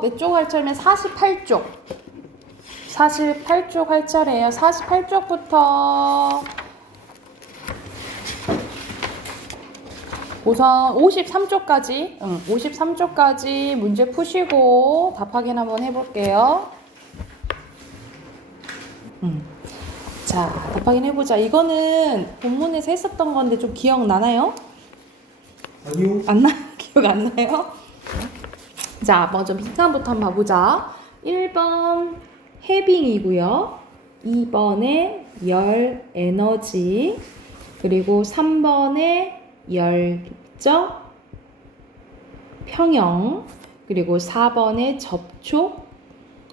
몇 쪽 활자면 48쪽. 48쪽 활자래요. 48쪽부터 우선 53쪽까지, 53쪽까지 문제 푸시고 답 확인 한번 해볼게요. 자, 답 확인 해보자. 이거는 본문에서 했었던 건데 좀 기억나나요? 아니요. 안 나요? 기억 안 나요? 자, 먼저 빈칸부터 한번 봐보자. 1번 해빙이고요. 2번에 열 에너지, 그리고 3번에 열적 평형, 그리고 4번에 접촉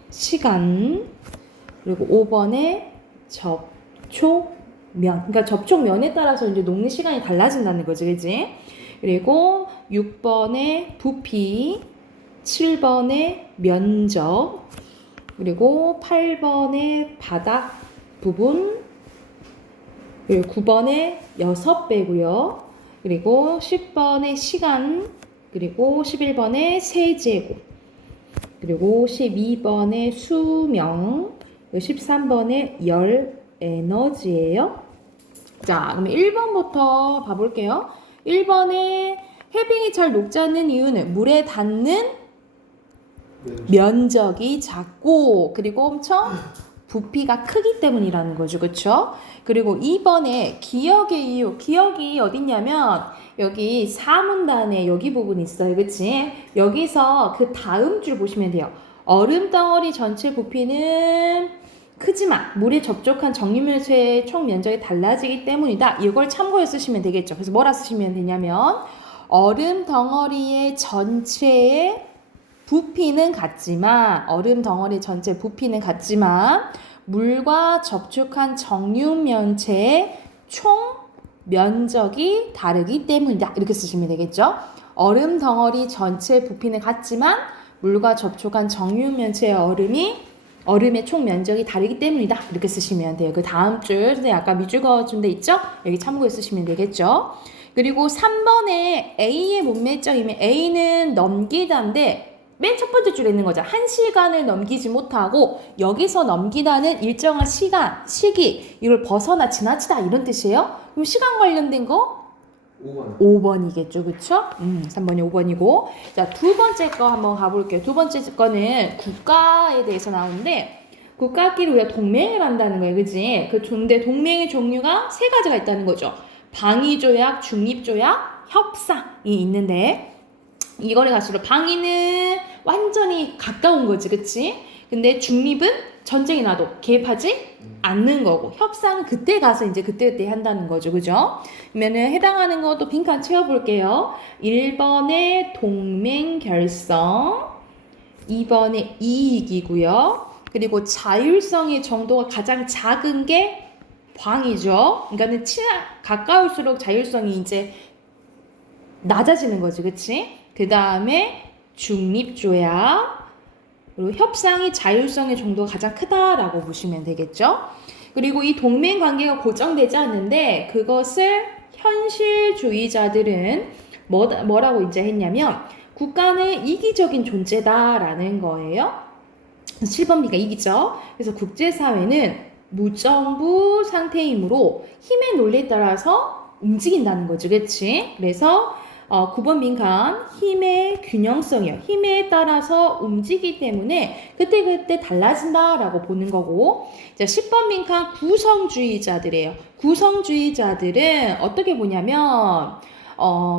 시간, 그리고 5번에 접촉면, 그러니까 접촉면에 따라서 이제 녹는 시간이 달라진다는 거지, 그지? 그리고 6번에 부피, 7번에 면적, 그리고 8번에 바닥 부분, 그리고 9번에 6배고요. 그리고 10번에 시간, 그리고 11번에 세제곱, 그리고 12번에 수명, 13번에 열 에너지예요. 자, 그럼 1번부터 봐볼게요. 1번에 해빙이 잘 녹지 않는 이유는 물에 닿는 면적이 작고, 그리고 엄청 부피가 크기 때문이라는 거죠. 그쵸? 그리고 2번에 기역의 이유. 기역이 어딨냐면 여기 사문단에 여기 부분 있어요. 그치? 여기서 그 다음 줄 보시면 돼요. 얼음 덩어리 전체 부피는 크지만 물에 접촉한 정유면체의 총 면적이 달라지기 때문이다. 이걸 참고해 쓰시면 되겠죠. 그래서 뭐라 쓰시면 되냐면 얼음 덩어리의 전체의 부피는 같지만, 얼음 덩어리 전체 부피는 같지만 물과 접촉한 정유면체의 총 면적이 다르기 때문이다. 이렇게 쓰시면 되겠죠. 얼음 덩어리 전체 부피는 같지만 물과 접촉한 정유면체의 얼음의 총 면적이 다르기 때문이다. 이렇게 쓰시면 돼요. 그 다음 줄, 선생님 아까 밑줄 그어준 데 있죠? 여기 참고해 쓰시면 되겠죠. 그리고 3번에 A의 문맥적이면 A는 넘기다인데 맨 첫 번째 줄에 있는 거죠. 1시간을 넘기지 못하고 여기서 넘기다는 일정한 시기, 이걸 벗어나 지나치다 이런 뜻이에요. 그럼 시간 관련된 거? 5번이겠죠. 그쵸? 3번이 5번이고. 자, 두 번째 거 한번 가볼게요. 두 번째 거는 국가에 대해서 나오는데, 국가끼리 우리가 동맹을 한다는 거예요. 그치? 근데 동맹의 종류가 세 가지가 있다는 거죠. 방위조약, 중립조약, 협상이 있는데, 이거를 가시로 방위는 완전히 가까운 거지, 그치? 근데 중립은 전쟁이 나도 개입하지 않는 거고, 협상은 그때 가서 이제 그때 한다는 거죠, 그죠? 그러면은 해당하는 것도 빈칸 채워볼게요. 1번에 동맹 결성, 2번에 이익이고요. 그리고 자율성의 정도가 가장 작은 게 방위죠. 그러니까는 가까울수록 자율성이 이제 낮아지는 거지, 그치? 그 다음에 중립조약, 그리고 협상이 자율성의 정도가 가장 크다라고 보시면 되겠죠. 그리고 이 동맹 관계가 고정되지 않는데 그것을 현실주의자들은 뭐라고 이제 했냐면 국가는 이기적인 존재다라는 거예요. 7번비가 이기죠. 그래서 국제사회는 무정부 상태이므로 힘의 논리에 따라서 움직인다는 거죠. 그치? 그래서 9번 빈칸 힘의 균형성이요. 힘에 따라서 움직이기 때문에 그때그때 달라진다라고 보는 거고, 자, 10번 빈칸 구성주의자들이에요. 구성주의자들은 어떻게 보냐면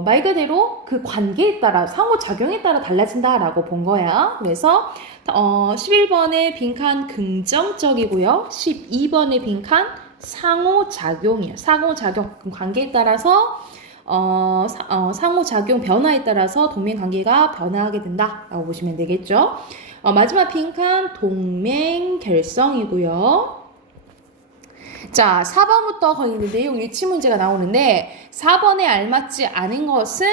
말 그대로 그 관계에 따라 상호작용에 따라 달라진다라고 본 거야. 그래서 11번의 빈칸 긍정적이고요. 12번의 빈칸 상호작용이에요. 상호작용 관계에 따라서 상호작용 변화에 따라서 동맹관계가 변화하게 된다라고 보시면 되겠죠. 마지막 빈칸 동맹 결성이고요. 자, 4번부터 거의 내용 일치 문제가 나오는데 4번에 알맞지 않은 것은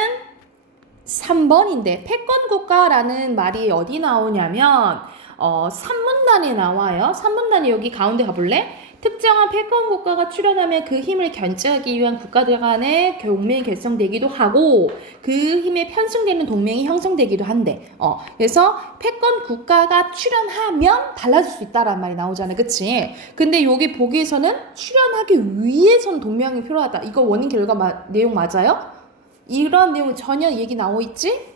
3번인데 패권국가라는 말이 어디 나오냐면 3문단에 나와요. 3문단에 여기 가운데 가볼래? 특정한 패권 국가가 출현하면 그 힘을 견제하기 위한 국가들 간의 동맹이 결성되기도 하고 그 힘에 편승되는 동맹이 형성되기도 한대. 그래서 패권 국가가 출현하면 달라질 수 있다라는 말이 나오잖아요. 그치? 근데 여기 보기에서는 출현하기 위해서는 동맹이 필요하다. 이거 원인 결과 내용 맞아요? 이런 내용 전혀 얘기 나오 있지?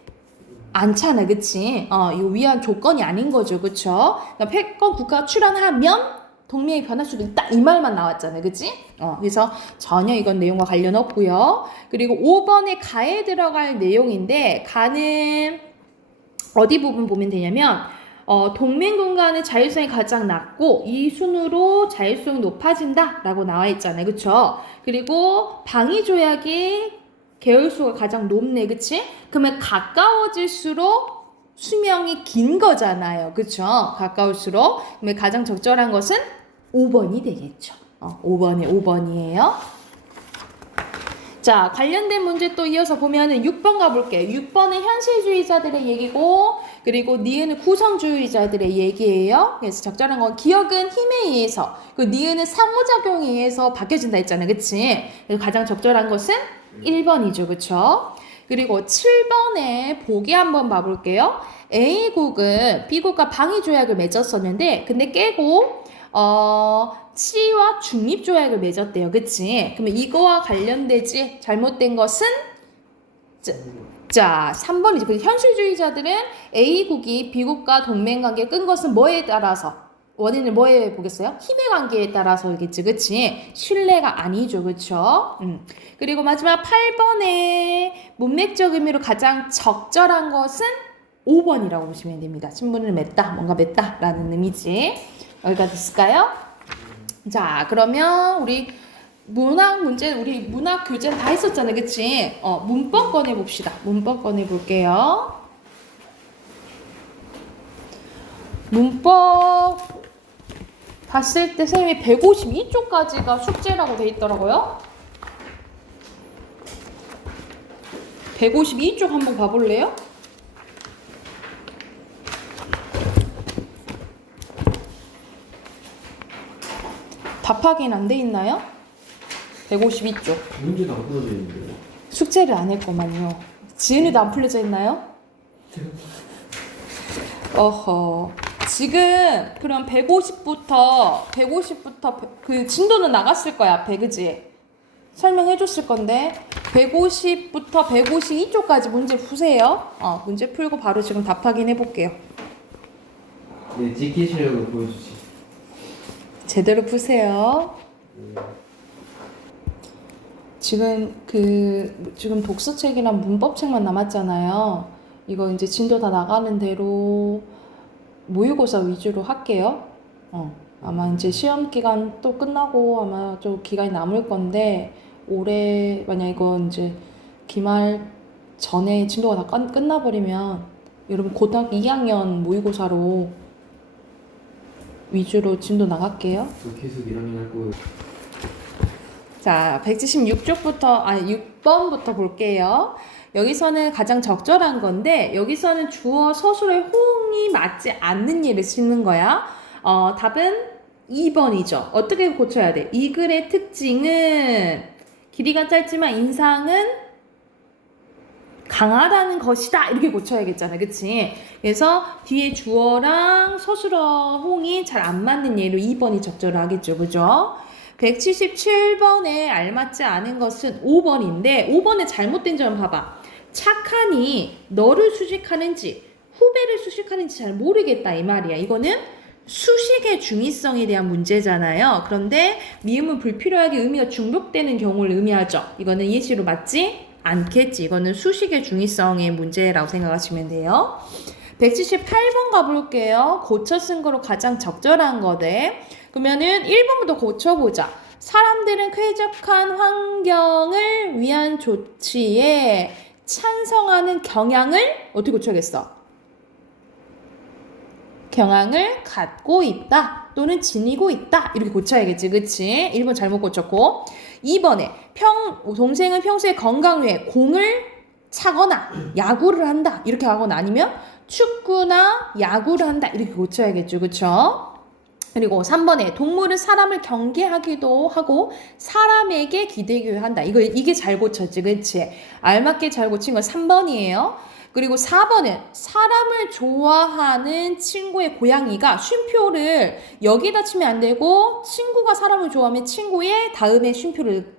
않잖아, 그치? 이거 위한 조건이 아닌 거죠, 그쵸? 그러니까 패권 국가가 출현하면 동맹이 변할 수도 있다, 이 말만 나왔잖아요, 그치? 그래서 전혀 이건 내용과 관련 없고요. 그리고 5번에 가에 들어갈 내용인데, 가는 어디 부분 보면 되냐면, 동맹군 간의 자율성이 가장 낮고 이 순으로 자율성이 높아진다 라고 나와 있잖아요, 그쵸? 그리고 방위 조약이 계열수가 가장 높네, 그치? 그러면 가까워질수록 수명이 긴 거잖아요, 그쵸? 가까울수록. 그러면 가장 적절한 것은 5번이 되겠죠. 5번이에요. 자, 관련된 문제 또 이어서 보면은 6번 가볼게요. 6번은 현실주의자들의 얘기고, 그리고 니은은 구성주의자들의 얘기예요. 그래서 적절한 건 기억은 힘에 의해서, 그 니은은 상호작용에 의해서 바뀌어진다 했잖아요, 그치? 그래서 가장 적절한 것은 1번이죠, 그쵸? 그리고 7번에 보기 한번 봐볼게요. A국은 B국과 방위조약을 맺었었는데 근데 깨고 C와 중립조약을 맺었대요, 그치? 그러면 이거와 관련되지 잘못된 것은 자 3번이죠. 그래서 현실주의자들은 A국이 B국과 동맹관계 끈 것은 뭐에 따라서 원인을 뭐에 보겠어요? 힘의 관계에 따라서겠지, 그치? 신뢰가 아니죠, 그쵸? 그리고 마지막 8번에 문맥적 의미로 가장 적절한 것은 5번이라고 보시면 됩니다. 친분을 맺다, 뭔가 맺다라는 의미지. 여기가 됐을까요? 자, 그러면 우리 문학 문제, 우리 문학 교재는 다 했었잖아요, 그치? 문법 꺼내봅시다. 문법 꺼내볼게요. 문법 봤을 때 선생님이 152쪽까지가 숙제라고 돼 있더라고요. 152쪽 한번 봐볼래요? 답하기는 안 돼 있나요? 152쪽. 문제가 안 풀어져 있는데요. 숙제를 안 했구만요. 지은이도 안 풀려져 있나요? 어허. 지금 그럼 150부터 그 진도는 나갔을 거야, 앞에, 그지? 설명해 줬을 건데 150부터 152쪽까지 문제 푸세요. 문제 풀고 바로 지금 답 확인해 볼게요. 네, 지키 실력을 보여주시. 제대로 푸세요. 지금 독서책이랑 문법책만 남았잖아요. 이거 이제 진도 다 나가는 대로 모의고사 위주로 할게요. 아마 이제 시험 기간 또 끝나고 아마 좀 기간이 남을 건데 올해 만약 이거 이제 기말 전에 진도가 다 끝나버리면 여러분 고등학교 2학년 모의고사로 위주로 진도 나갈게요. 계속 1학년 할 거예요. 자, 176쪽부터 6번부터 볼게요. 여기서는 가장 적절한 건데 여기서는 주어 서술의 호응이 맞지 않는 예를 쓰는 거야. 답은 2번이죠. 어떻게 고쳐야 돼? 이 글의 특징은 길이가 짧지만 인상은 강하다는 것이다. 이렇게 고쳐야겠잖아, 그치? 그래서 뒤에 주어랑 서술어 호응이 잘 안 맞는 예로 2번이 적절하겠죠, 그죠? 177번에 알맞지 않은 것은 5번인데 5번에 잘못된 점 봐봐. 착하니 너를 수식하는지 후배를 수식하는지 잘 모르겠다, 이 말이야. 이거는 수식의 중의성에 대한 문제잖아요. 그런데 미음은 불필요하게 의미가 중복되는 경우를 의미하죠. 이거는 예시로 맞지 않겠지. 이거는 수식의 중의성의 문제라고 생각하시면 돼요. 178번 가볼게요. 고쳐 쓴 거로 가장 적절한 거대. 그러면은 1번부터 고쳐보자. 사람들은 쾌적한 환경을 위한 조치에 찬성하는 경향을 어떻게 고쳐야겠어? 경향을 갖고 있다 또는 지니고 있다 이렇게 고쳐야겠지, 그치? 1번 잘못 고쳤고 2번에 동생은 평소에 건강 위해 공을 차거나 야구를 한다 이렇게 하거나 아니면 축구나 야구를 한다 이렇게 고쳐야겠죠, 그쵸? 그리고 3번에 동물은 사람을 경계하기도 하고 사람에게 기대기도 한다. 이게 잘 고쳤지, 그치? 알맞게 잘 고친 건 3번이에요. 그리고 4번은 사람을 좋아하는 친구의 고양이가 쉼표를 여기다 치면 안 되고 친구가 사람을 좋아하면 친구의 다음에 쉼표를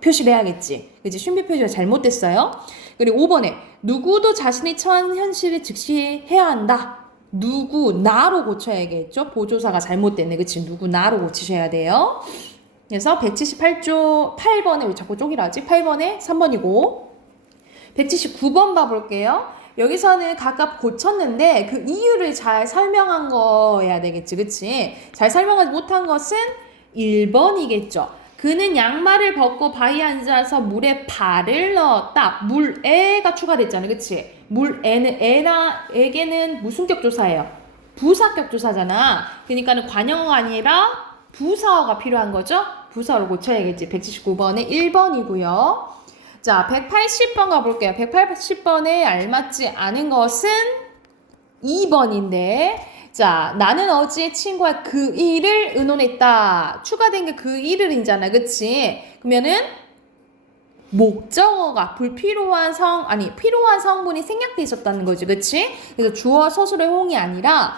표시를 해야겠지. 그치? 쉼표 표시가 잘못됐어요. 그리고 5번에 누구도 자신이 처한 현실을 직시해야 한다. 누구, 나로 고쳐야겠죠? 보조사가 잘못됐네. 그치? 누구, 나로 고치셔야 돼요. 그래서 178조 8번에 왜 자꾸 쪽이라 하지? 8번에 3번이고 179번 봐볼게요. 여기서는 각각 고쳤는데 그 이유를 잘 설명한 거여야 되겠지. 그치? 잘 설명하지 못한 것은 1번이겠죠. 그는 양말을 벗고 바위에 앉아서 물에 발을 넣었다. 물에가 추가됐잖아. 그치? 물에는 에게는 무슨 격조사예요? 부사격 조사잖아. 그러니까는 관형어가 아니라 부사어가 필요한 거죠? 부사어를 고쳐야겠지. 179번에 1번이고요. 자, 180번 가볼게요. 180번에 알맞지 않은 것은 2번인데 자, 나는 어제 친구와 그 일을 의논했다. 추가된 게 그 일을 이잖아. 그치? 그러면은 목적어가 필요한 성분이 생략돼 있었다는 거지. 그치? 그래서 주어 서술의 호응이 아니라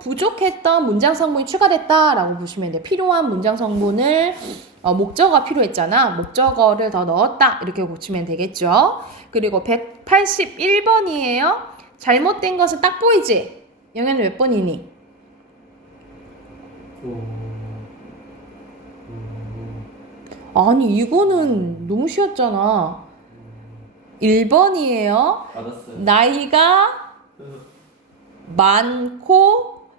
부족했던 문장 성분이 추가됐다라고 보시면 돼요. 필요한 문장 성분을 목적어가 필요했잖아. 목적어를 더 넣었다. 이렇게 고치면 되겠죠. 그리고 181번이에요. 잘못된 것은 딱 보이지? 영현은 몇 번이니? 아니 이거는 너무 쉬웠잖아. 1번이에요. 받았어요. 나이가 많고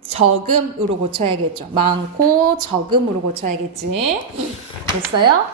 적음으로 고쳐야겠죠. 많고 적음으로 고쳐야겠지. 됐어요?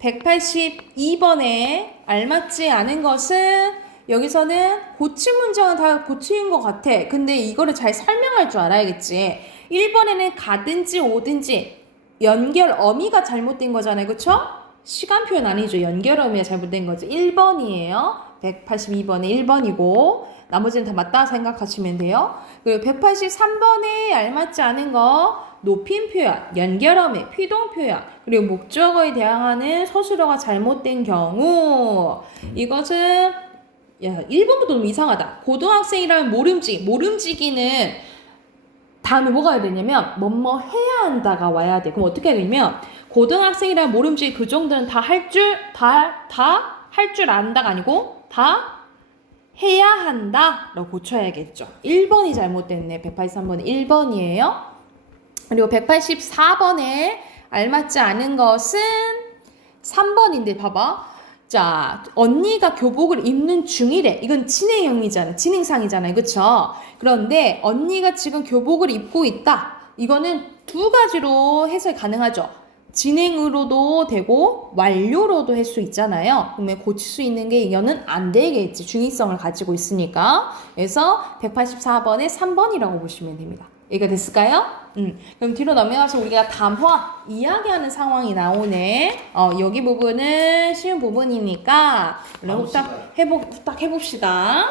182번에 알맞지 않은 것은 여기서는 고친 문장은 다 고친 것 같아. 근데 이거를 잘 설명할 줄 알아야겠지. 1번에는 가든지 오든지 연결 어미가 잘못된 거잖아요. 그쵸? 시간 표현 아니죠. 연결 어미가 잘못된 거지. 1번이에요. 182번에 1번이고 나머지는 다 맞다 생각하시면 돼요. 그리고 183번에 알맞지 않은 거 높임 표현, 연결 어미, 피동 표현, 그리고 목적어에 대항하는 서술어가 잘못된 경우 이것은 야 1번부터 너무 이상하다. 고등학생이라면 모름지기는 다음에 뭐가 해야 되냐면 뭐뭐 해야 한다가 와야 돼. 그럼 어떻게 해야 되냐면 고등학생이라면 모름지기 그 정도는 다 할 줄 안다가 아니고 다 해야 한다 라고 고쳐야겠죠. 1번이 잘못됐네. 183번은 1번이에요. 그리고 184번에 알맞지 않은 것은 3번인데 봐봐. 자, 언니가 교복을 입는 중이래. 이건 진행형이잖아. 진행상이잖아요. 그쵸? 그런데 언니가 지금 교복을 입고 있다. 이거는 두 가지로 해석이 가능하죠. 진행으로도 되고 완료로도 할 수 있잖아요. 그러면 고칠 수 있는 게 이거는 안 되겠지. 중의성을 가지고 있으니까. 그래서 184번에 3번이라고 보시면 됩니다. 이해가 됐을까요? 그럼 뒤로 넘어가서 우리가 담화 이야기하는 상황이 나오네. 여기 부분은 쉬운 부분이니까 후딱 해봅시다.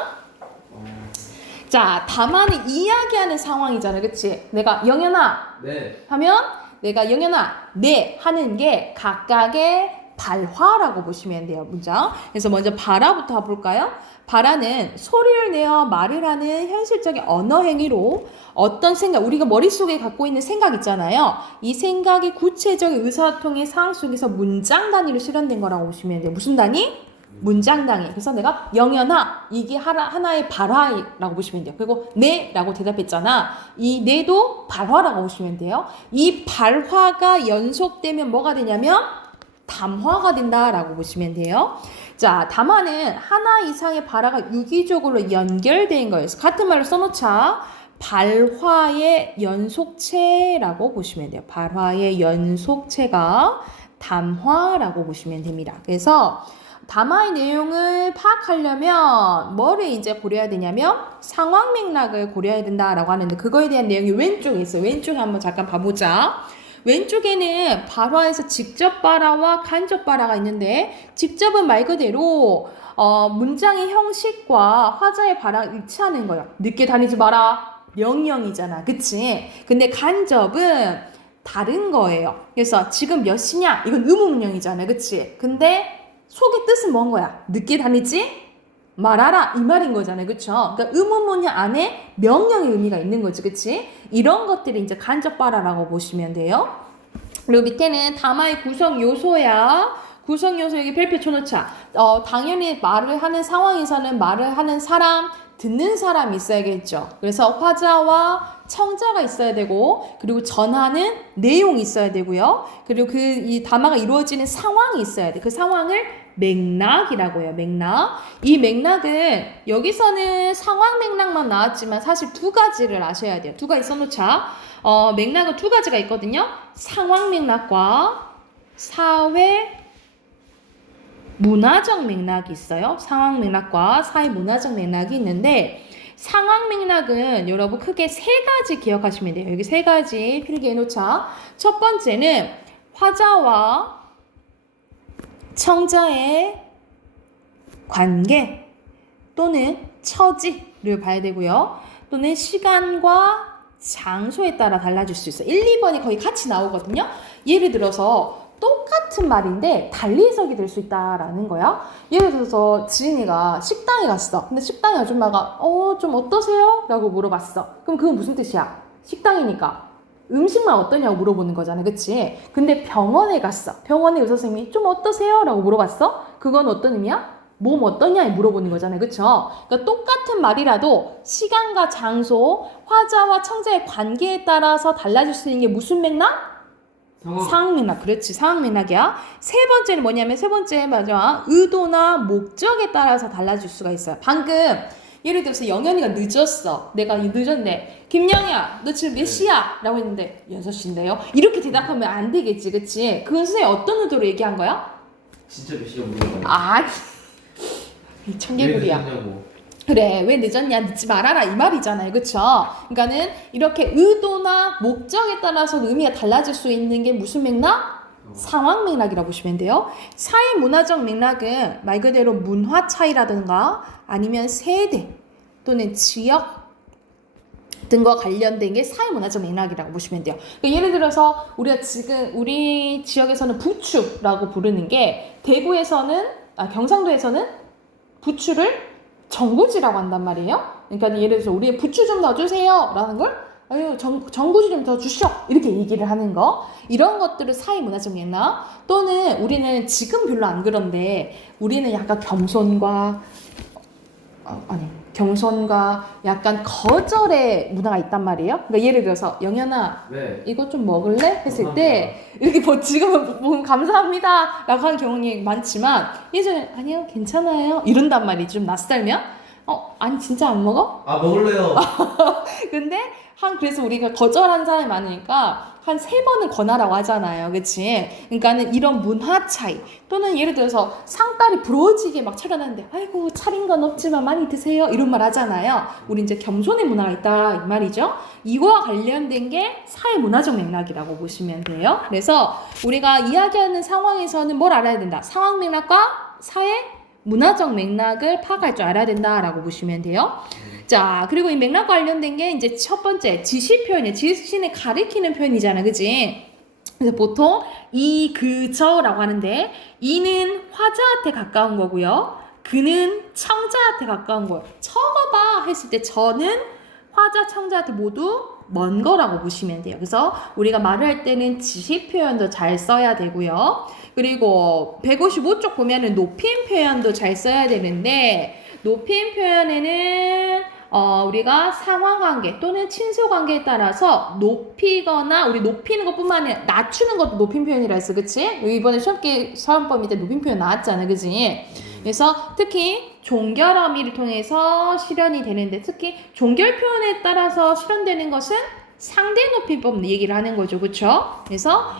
자, 담화는 이야기하는 상황이잖아. 그치? 내가 영현아 네. 하면 내가 영현아 네 하는 게 각각의 발화라고 보시면 돼요. 문장. 그래서 먼저 발화부터 볼까요? 발화는 소리를 내어 말을 하는 현실적인 언어 행위로 어떤 생각, 우리가 머릿속에 갖고 있는 생각 있잖아요. 이 생각이 구체적인 의사소통의 상황 속에서 문장 단위로 실현된 거라고 보시면 돼요. 무슨 단위? 문장 단위. 그래서 내가 영현아 이게 하나의 발화라고 보시면 돼요. 그리고 네라고 대답했잖아. 이 네도 발화라고 보시면 돼요. 이 발화가 연속되면 뭐가 되냐면 담화가 된다라고 보시면 돼요. 자, 담화는 하나 이상의 발화가 유기적으로 연결된 거예요. 같은 말로 써놓자. 발화의 연속체라고 보시면 돼요. 발화의 연속체가 담화라고 보시면 됩니다. 그래서 담화의 내용을 파악하려면 뭐를 이제 고려해야 되냐면 상황 맥락을 고려해야 된다라고 하는데 그거에 대한 내용이 왼쪽에 있어요. 왼쪽에 한번 잠깐 봐보자. 왼쪽에는 발화에서 직접 발화와 간접 발화가 있는데 직접은 말 그대로 문장의 형식과 화자의 발화가 일치하는 거예요. 늦게 다니지 마라. 명령이잖아. 그치? 근데 간접은 다른 거예요. 그래서 지금 몇 시냐? 이건 의문문형이잖아. 그치? 근데 속의 뜻은 뭔 거야? 늦게 다니지? 말하라 이 말인 거잖아요. 그쵸? 그러니까 의문문형 안에 명령의 의미가 있는 거지. 그치? 이런 것들이 이제 간접발화라고 보시면 돼요. 그리고 밑에는 담화의 구성 요소야. 구성 요소 여기 별표 쳐놓자. 당연히 말을 하는 상황에서는 말을 하는 사람, 듣는 사람이 있어야겠죠. 그래서 화자와 청자가 있어야 되고, 그리고 전하는 내용이 있어야 되고요. 그리고 이 담화가 이루어지는 상황이 있어야 돼. 그 상황을 맥락이라고 해요. 맥락. 이 맥락은 여기서는 상황 맥락만 나왔지만 사실 두 가지를 아셔야 돼요. 두 가지 써놓자. 맥락은 두 가지가 있거든요. 상황 맥락과 사회 문화적 맥락이 있어요. 상황 맥락과 사회 문화적 맥락이 있는데, 상황 맥락은 여러분 크게 세 가지 기억하시면 돼요. 여기 세 가지 필기해 놓자. 첫 번째는 화자와 청자의 관계 또는 처지를 봐야 되고요. 또는 시간과 장소에 따라 달라질 수 있어요. 1, 2번이 거의 같이 나오거든요. 예를 들어서 똑같은 말인데 달리 해석이 될 수 있다라는 거야. 예를 들어서 지은이가 식당에 갔어. 근데 식당의 아줌마가 좀 어떠세요? 라고 물어봤어. 그럼 그건 무슨 뜻이야? 식당이니까 음식만 어떠냐고 물어보는 거잖아. 그치? 근데 병원에 갔어. 병원에 의사 선생님이 좀 어떠세요? 라고 물어봤어. 그건 어떤 의미야? 몸 어떠냐 물어보는 거잖아요. 그쵸? 그러니까 똑같은 말이라도 시간과 장소, 화자와 청자의 관계에 따라서 달라질 수 있는 게 무슨 맥락? 상황 맥락. 그렇지. 상황 맥락이야. 세 번째는 뭐냐면, 세 번째 맞아. 의도나 목적에 따라서 달라질 수가 있어요. 방금 예를 들어서 영현이가 늦었어. 내가 늦었네. 김영희야, 너 지금 몇 시야? 라고 했는데 6시인데요. 이렇게 대답하면 안 되겠지. 그치? 그건 선생님이 어떤 의도로 얘기한 거야? 진짜 몇 시간 물어봐요. 이 청개구리야. 왜 늦었냐고. 그래, 왜 늦었냐, 늦지 말아라 이 말이잖아요. 그쵸? 그러니까는 이렇게 의도나 목적에 따라서 의미가 달라질 수 있는 게 무슨 맥락? 상황 맥락이라고 보시면 돼요. 사회 문화적 맥락은 말 그대로 문화 차이라든가 아니면 세대 또는 지역 등과 관련된 게 사회 문화적 맥락이라고 보시면 돼요. 그러니까 예를 들어서 우리가 지금 우리 지역에서는 부추라고 부르는 게, 경상도에서는 부추를 전구지라고 한단 말이에요. 그러니까 예를 들어서 우리 부추 좀 넣어주세요 라는 걸 전구지 좀 더 주시오 이렇게 얘기를 하는 거, 이런 것들을 사회 문화적 맥락. 또는 우리는 지금 별로 안 그런데 우리는 약간 겸손과 약간 거절의 문화가 있단 말이에요. 그러니까 예를 들어서 영현아, 네. 이거 좀 먹을래? 했을 때 이렇게 지금은 보면 감사합니다 라고 하는 경우는 많지만, 예전에 아니요 괜찮아요 이런단 말이지. 좀 낯설면 아니 진짜 안 먹어? 먹을래요. 근데 그래서 우리가 거절하는 사람이 많으니까 한 3번을 권하라고 하잖아요. 그치? 그러니까는 이런 문화 차이, 또는 예를 들어서 상다리 부러지게 막 차려놨는데 아이고 차린 건 없지만 많이 드세요 이런 말 하잖아요. 우리 이제 겸손의 문화가 있다 이 말이죠. 이거와 관련된 게 사회 문화적 맥락이라고 보시면 돼요. 그래서 우리가 이야기하는 상황에서는 뭘 알아야 된다? 상황 맥락과 사회 문화적 맥락을 파악할 줄 알아야 된다라고 보시면 돼요. 자, 그리고 이 맥락 관련된 게 이제 첫 번째 지시 표현이에요. 지시는 가리키는 표현이잖아, 그지? 그래서 보통 이, 그, 저라고 하는데, 이는 화자한테 가까운 거고요. 그는 청자한테 가까운 거예요. 적어봐 했을 때 저는 화자, 청자한테 모두 먼 거라고 보시면 돼요. 그래서 우리가 말을 할 때는 지시 표현도 잘 써야 되고요. 그리고 155쪽 보면은 높임 표현도 잘 써야 되는데, 높임 표현에는 우리가 상황관계 또는 친소관계에 따라서 높이거나, 우리 높이는 것뿐만 아니라 낮추는 것도 높임 표현이라 했어. 그치? 이번에 시험법 밑에 높임 표현 나왔잖아. 그치? 그래서 특히 종결 어미를 통해서 실현이 되는데, 특히 종결 표현에 따라서 실현되는 것은 상대 높임법 얘기를 하는 거죠. 그쵸? 그래서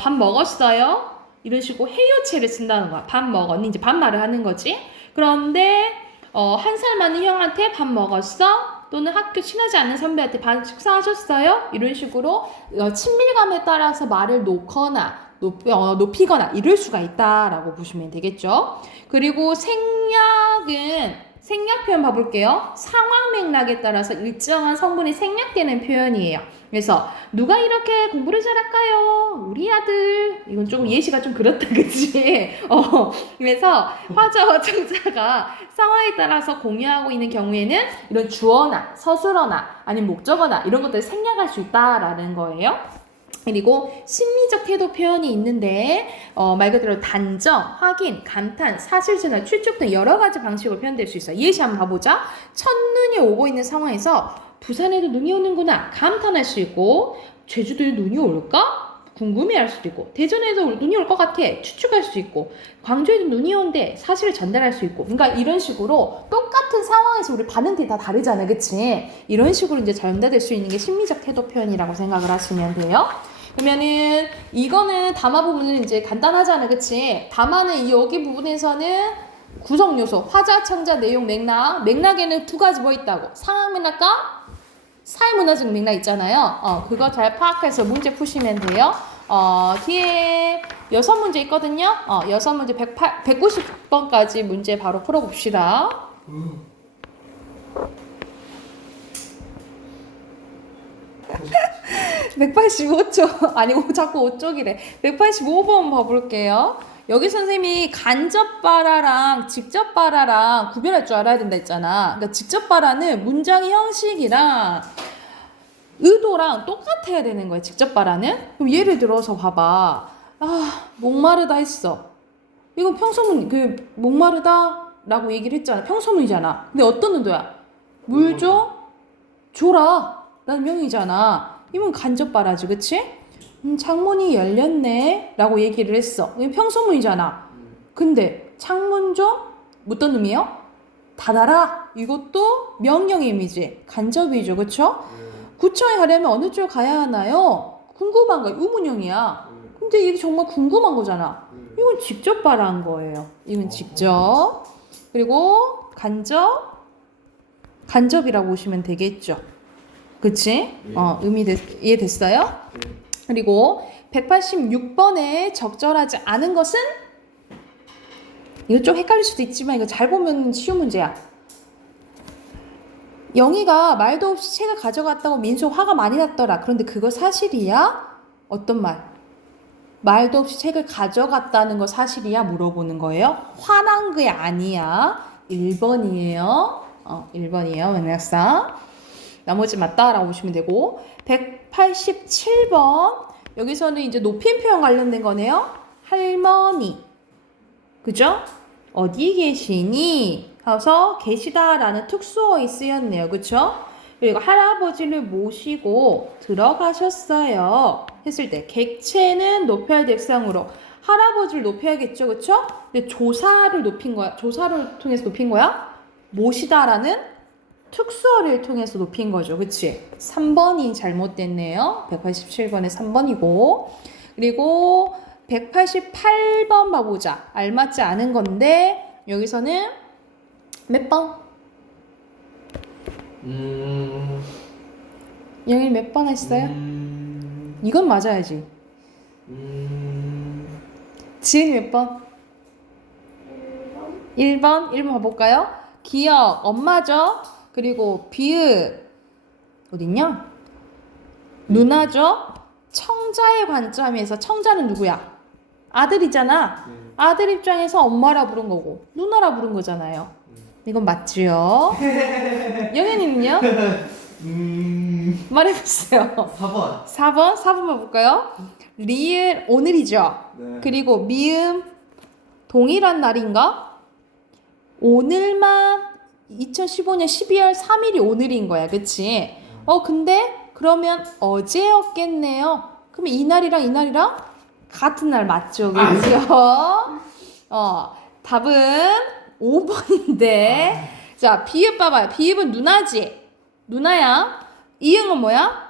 밥 먹었어요? 이런 식으로 해요체를 쓴다는 거야. 밥 먹었니? 이제 반말을 하는 거지. 그런데 한 살 많은 형한테 밥 먹었어? 또는 학교 친하지 않는 선배한테 밥 식사하셨어요? 이런 식으로 친밀감에 따라서 말을 놓거나 높이거나 이럴 수가 있다라고 보시면 되겠죠. 그리고 생략은 생략 표현 봐볼게요. 상황 맥락에 따라서 일정한 성분이 생략되는 표현이에요. 그래서 누가 이렇게 공부를 잘할까요? 우리 아들. 이건 좀 예시가 좀 그렇다, 그치? 그래서 화자와 청자가 상황에 따라서 공유하고 있는 경우에는 이런 주어나 서술어나 아니면 목적어나 이런 것들을 생략할 수 있다라는 거예요. 그리고 심리적 태도 표현이 있는데 말 그대로 단정, 확인, 감탄, 사실전환, 추측 등 여러 가지 방식으로 표현될 수 있어요. 예시 한번 봐보자. 첫눈이 오고 있는 상황에서 부산에도 눈이 오는구나 감탄할 수 있고, 제주도에 눈이 올까? 궁금해할 수도 있고, 대전에도 눈이 올 것 같아 추측할 수 있고, 광주에도 눈이 온대 사실을 전달할 수 있고. 그러니까 이런 식으로 똑같은 상황에서 우리 반응들이 다 다르잖아, 그치? 이런 식으로 이제 전달될 수 있는 게 심리적 태도 표현이라고 생각을 하시면 돼요. 그러면은 이거는 담화 부분은 이제 간단하잖아, 그치? 담화는 여기 부분에서는 구성 요소, 화자, 청자, 내용, 맥락에는 두 가지 뭐 있다고? 상황 맥락과 사회문화적 맥락 있잖아요. 그거 잘 파악해서 문제 푸시면 돼요. 뒤에 6문제 있거든요. 6문제 190번까지 문제 바로 풀어봅시다. 185쪽 아니고 자꾸 5쪽이래. 185번 봐볼게요. 여기 선생님이 간접 발화랑 직접 발화랑 구별할 줄 알아야 된다 했잖아. 그러니까 직접 발화는 문장의 형식이랑 의도랑 똑같아야 되는 거예요. 직접 발화는. 그럼 예를 들어서 봐봐. 목마르다 했어. 이건 평소문, 목마르다 라고 얘기를 했잖아. 평소문이잖아. 근데 어떤 의도야? 물 좀 줘라 라는 명이잖아. 이건 간접 발화지, 그치? 창문이 열렸네 라고 얘기를 했어. 이게 평소문이잖아. 근데 창문 좀 어떤 의미예요? 닫아라. 이것도 명령의 의미지. 간접이죠, 그쵸? 구청에 가려면 어느 쪽 가야 하나요? 궁금한 거야. 의문형이야. 근데 이게 정말 궁금한 거잖아. 이건 직접 발화한 거예요. 이건 직접. 그리고 간접이라고 보시면 되겠죠. 그치? 이해됐어요? 그리고 186번에 적절하지 않은 것은? 이거 좀 헷갈릴 수도 있지만 이거 잘 보면 쉬운 문제야. 영희가 말도 없이 책을 가져갔다고 민수 화가 많이 났더라. 그런데 그거 사실이야? 어떤 말? 말도 없이 책을 가져갔다는 거 사실이야? 물어보는 거예요. 화난 게 아니야. 1번이에요. 1번이에요. 맥락상. 나머지 맞다라고 보시면 되고. 187번. 여기서는 이제 높임 표현 관련된 거네요. 할머니. 그죠? 어디 계시니? 하면서 계시다라는 특수어이 쓰였네요. 그쵸? 그리고 할아버지를 모시고 들어가셨어요. 했을 때 객체는 높여야 될 상으로 할아버지를 높여야겠죠. 그쵸? 근데 조사를 높인 거야. 조사를 통해서 높인 거야? 모시다라는 특수어를 통해서 높인 거죠. 그치? 3번이 잘못됐네요. 187번에 3번이고. 그리고 188번 봐보자. 알맞지 않은 건데 여기서는 몇 번? 영일 몇 번 했어요? 이건 맞아야지. 지은이 몇 번? 1번? 1번 봐볼까요? 기억, 엄마죠? 그리고 비읍, 어딨냐? 누나죠? 청자의 관점에서 청자는 누구야? 아들이잖아. 아들 입장에서 엄마라 부른 거고 누나라 부른 거잖아요. 이건 맞지요? 영현이는요? 말해보세요. 4번. 4번 봐볼까요? 리을 오늘이죠. 네. 그리고 미음 동일한 날인가? 오늘만 2015년 12월 3일이 오늘인 거야, 그치? 근데 그러면 어제였겠네요. 그럼 이날이랑 같은 날 맞죠, 그죠? 답은 5번인데. 자, 비읍 봐봐요. 비읍은 누나지. 누나야. 이응은 뭐야?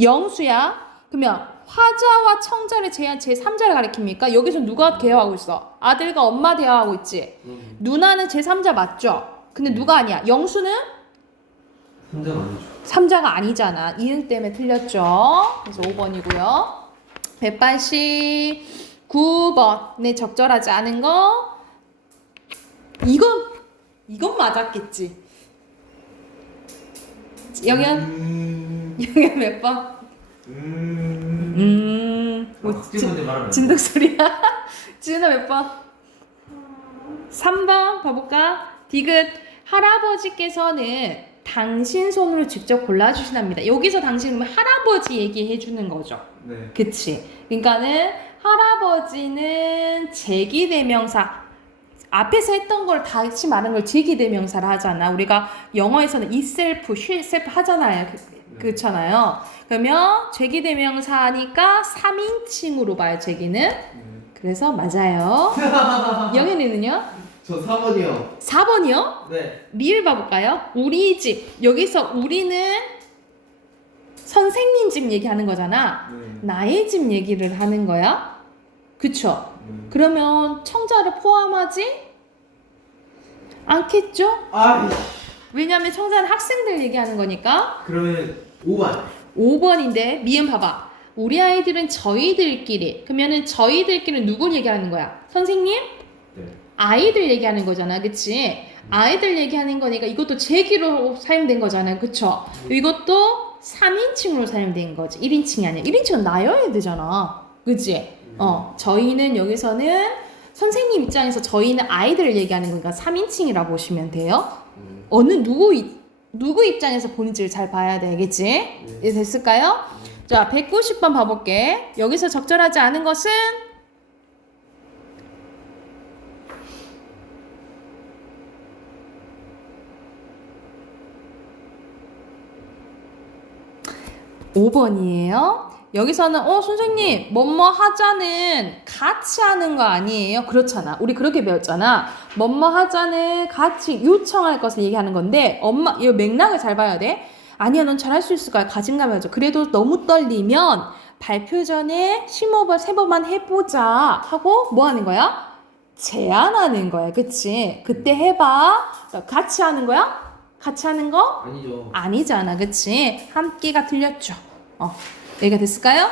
영수야. 그러면 화자와 청자를 제한 제3자를 가리킵니까? 여기서 누가 대화하고 있어? 아들과 엄마 대화하고 있지. 누나는 제3자 맞죠? 근데 누가 아니야? 영수는? 3자가 아니죠. 3자가 아니잖아. 이응 때문에 틀렸죠. 그래서 5번이고요. 189번에 적절하지 않은 거. 이건 맞았겠지. 영현 영현 몇 번? 뭐 학생한테 말하면 진득 소리야. 지은아 몇 번? 3번 봐볼까? 디귿. 할아버지께서는 당신 손으로 직접 골라주신답니다. 여기서 당신은 할아버지 얘기해 주는 거죠. 네. 그치? 그러니까는 할아버지는 제기대명사. 앞에서 했던 걸 다시 말하는 걸 제기대명사를 하잖아. 우리가 영어에서는 itself, sheself 하잖아요. 그렇잖아요. 그러면 제기대명사니까 3인칭으로 봐요. 제기는. 그래서 맞아요. 영현이는요? 저 4번이요. 4번이요? 네. 리을 봐볼까요? 우리 집. 여기서 우리는 선생님 집 얘기하는 거잖아. 나의 집 얘기를 하는 거야. 그쵸? 그러면 청자를 포함하지 않겠죠? 아, 왜냐하면 청자는 학생들 얘기하는 거니까. 그러면 5번. 5번인데 미음 봐봐. 우리 아이들은 저희들끼리. 그러면은 저희들끼리는 누굴 얘기하는 거야? 선생님? 네. 아이들 얘기하는 거잖아. 그치? 아이들 얘기하는 거니까 이것도 제기로 사용된 거잖아. 그쵸? 이것도 3인칭으로 사용된 거지. 1인칭이 아니야. 1인칭은 나여야 되잖아. 그치? 저희는 여기서는 선생님 입장에서 저희는 아이들을 얘기하는 거니까 3인칭이라 보시면 돼요. 어느 누구 입장에서 보는지를 잘 봐야 되겠지? 이제 됐을까요? 자, 190번 봐볼게. 여기서 적절하지 않은 것은 5번이에요. 여기서는 선생님 뭐뭐 하자는 같이 하는 거 아니에요? 그렇잖아. 우리 그렇게 배웠잖아. 뭐뭐 하자는 같이 요청할 것을 얘기하는 건데 엄마 이 맥락을 잘 봐야 돼. 아니야 넌 잘할 수 있을 거야. 자신감을 가져. 그래도 너무 떨리면 발표 전에 심호흡을 3번만 해보자 하고 뭐 하는 거야? 제안하는 거야. 그치? 그때 해봐. 같이 하는 거야? 같이 하는 거? 아니죠. 아니잖아. 그치? 함께가 틀렸죠. 여기가 됐을까요?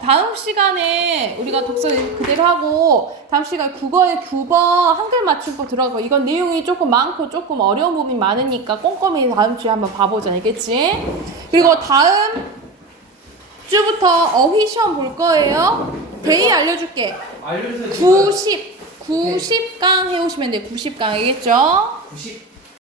다음 시간에 우리가 독서 그대로 하고 다음 시간에 국어의 규범 한글 맞춤법 들어가고 이건 내용이 조금 많고 조금 어려운 부분이 많으니까 꼼꼼히 다음 주에 한번 봐보자. 알겠지? 그리고 다음 주부터 어휘 시험 볼 거예요. 데이 알려줄게. 알려주세요. 90강 해오시면 돼요. 90강 알겠죠? 90.